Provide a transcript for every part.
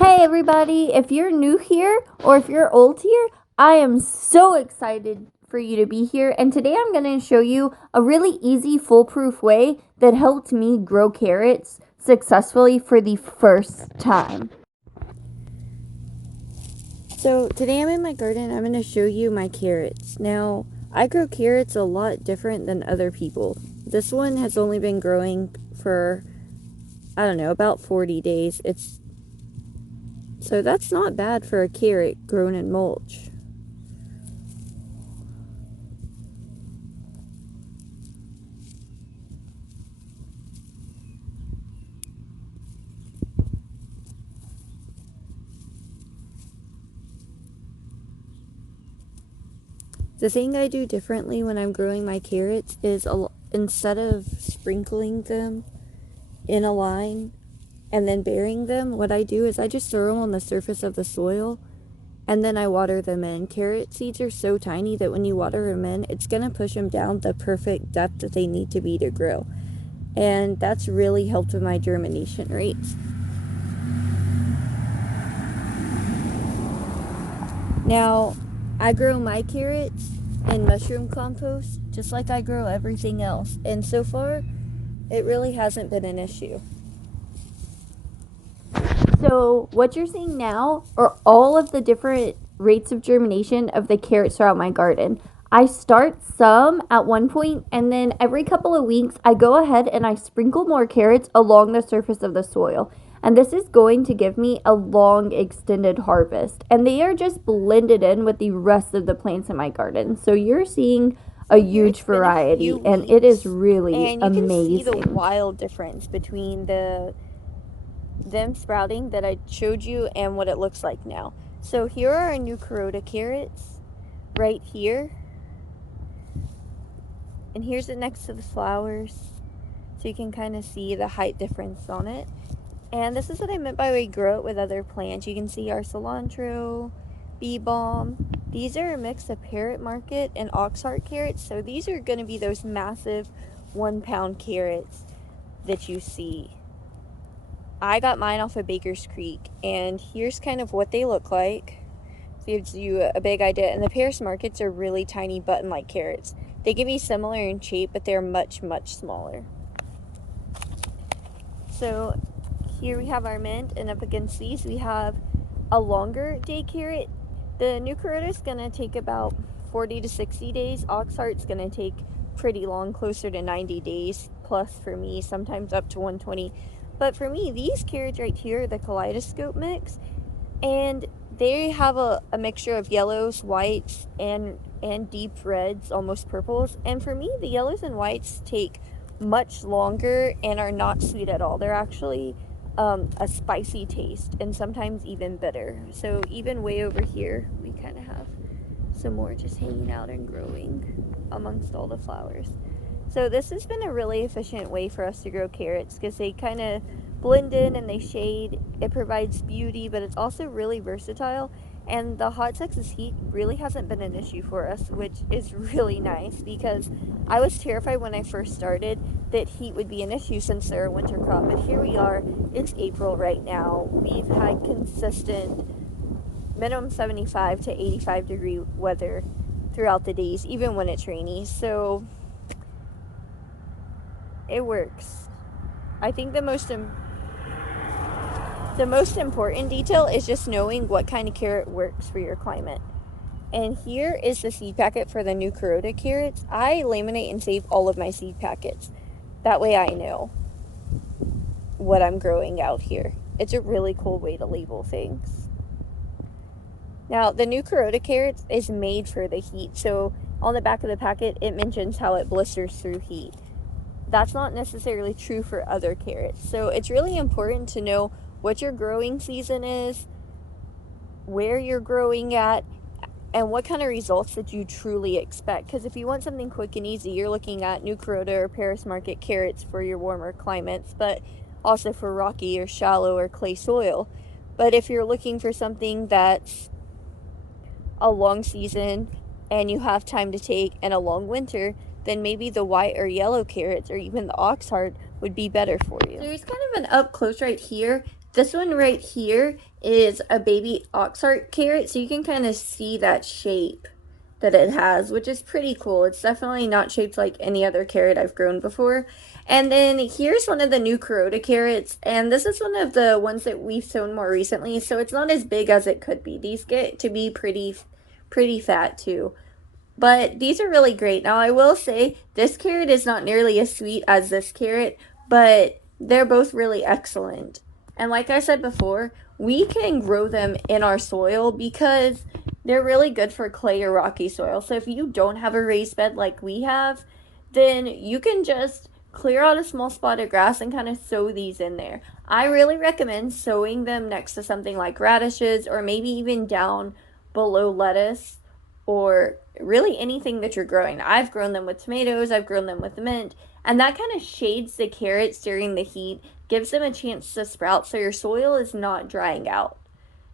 Hey everybody, if you're new here or if you're old here, I am so excited for you to be here. And today I'm going to show you a really easy, foolproof way that helped me grow carrots successfully for the first time. So today I'm in my garden. I'm going to show you my carrots. Now, I grow carrots a lot different than other people. This one has only been growing for, I don't know, about 40 days. So that's not bad for a carrot grown in mulch. The thing I do differently when I'm growing my carrots is instead of sprinkling them in a line and then burying them, what I do is I just throw them on the surface of the soil and then I water them in. Carrot seeds are so tiny that when you water them in, it's going to push them down the perfect depth that they need to be to grow. And that's really helped with my germination rates. Now, I grow my carrots in mushroom compost just like I grow everything else. And so far, it really hasn't been an issue. So what you're seeing now are all of the different rates of germination of the carrots throughout my garden. I start some at one point, and then every couple of weeks I go ahead and I sprinkle more carrots along the surface of the soil. And this is going to give me a long extended harvest. And they are just blended in with the rest of the plants in my garden. So you're seeing a huge variety, and it is really amazing. And you can see the wild difference between them sprouting that I showed you and what it looks like now. So here are our new Carota carrots right here. And here's it next to the flowers. So you can kind of see the height difference on it. And this is what I meant by we grow it with other plants. You can see our cilantro, bee balm. These are a mix of parrot market and oxheart carrots. So these are going to be those massive 1-pound carrots that you see. I got mine off of Baker's Creek, and here's kind of what they look like. So it gives you a big idea. And the Paris markets are really tiny button-like carrots. They can be similar in shape, but they're much, much smaller. So here we have our mint, and up against these we have a longer day carrot. The new Carota is going to take about 40 to 60 days. Oxheart's going to take pretty long, closer to 90 days plus for me, sometimes up to 120. But for me, these carrots right here, the kaleidoscope mix, and they have a mixture of yellows, whites, and deep reds, almost purples. And for me, the yellows and whites take much longer and are not sweet at all. They're actually a spicy taste and sometimes even bitter. So even way over here, we kind of have some more just hanging out and growing amongst all the flowers. So this has been a really efficient way for us to grow carrots because they kind of blend in and they shade. It provides beauty, but it's also really versatile. And the hot Texas heat really hasn't been an issue for us, which is really nice because I was terrified when I first started that heat would be an issue since they're a winter crop. But here we are. It's April right now. We've had consistent minimum 75 to 85 degree weather throughout the days, even when it's rainy. So it works. I think the most important detail is just knowing what kind of carrot works for your climate. And here is the seed packet for the new Carota carrots. I laminate and save all of my seed packets. That way I know what I'm growing out here. It's a really cool way to label things. Now, the new Carota carrots is made for the heat. So on the back of the packet, it mentions how it blisters through heat. That's not necessarily true for other carrots. So it's really important to know what your growing season is, where you're growing at, and what kind of results that you truly expect. Because if you want something quick and easy, you're looking at new Carota or Paris Market carrots for your warmer climates, but also for rocky or shallow or clay soil. But if you're looking for something that's a long season and you have time to take and a long winter, then maybe the white or yellow carrots or even the oxheart would be better for you. So here's kind of an up close right here This one right here is a baby oxheart carrot, so you can kind of see that shape that it has, which is pretty cool. It's definitely not shaped like any other carrot I've grown before. And then here's one of the new Kuroda carrots, and this is one of the ones that we've sown more recently, so it's not as big as it could be. These get to be pretty fat too. But these are really great. Now, I will say this carrot is not nearly as sweet as this carrot, but they're both really excellent. And like I said before, we can grow them in our soil because they're really good for clay or rocky soil. So if you don't have a raised bed like we have, then you can just clear out a small spot of grass and kind of sow these in there. I really recommend sowing them next to something like radishes or maybe even down below lettuce or really anything that you're growing. I've grown them with tomatoes, I've grown them with mint, and that kind of shades the carrots during the heat, gives them a chance to sprout so your soil is not drying out.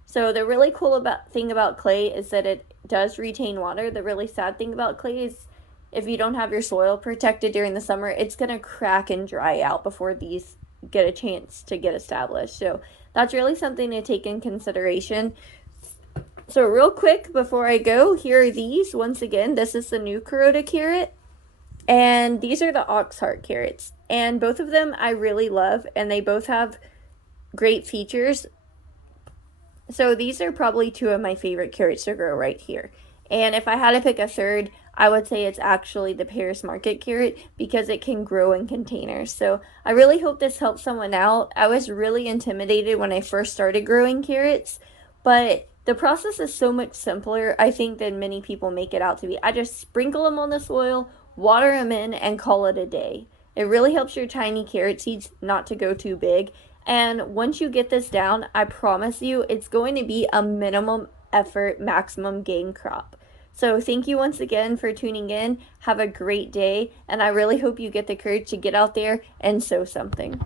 So the really cool thing about clay is that it does retain water. The really sad thing about clay is if you don't have your soil protected during the summer, it's going to crack and dry out before these get a chance to get established. So that's really something to take in consideration. So real quick before I go, here are these. Once again, this is the new Kuroda carrot, and these are the oxheart carrots. And both of them I really love, and they both have great features. So these are probably two of my favorite carrots to grow right here. And if I had to pick a third, I would say it's actually the Paris Market carrot because it can grow in containers. So I really hope this helps someone out. I was really intimidated when I first started growing carrots, but the process is so much simpler, I think, than many people make it out to be. I just sprinkle them on the soil, water them in, and call it a day. It really helps your tiny carrot seeds not to go too big. And once you get this down, I promise you it's going to be a minimum effort, maximum gain crop. So thank you once again for tuning in. Have a great day, and I really hope you get the courage to get out there and sow something.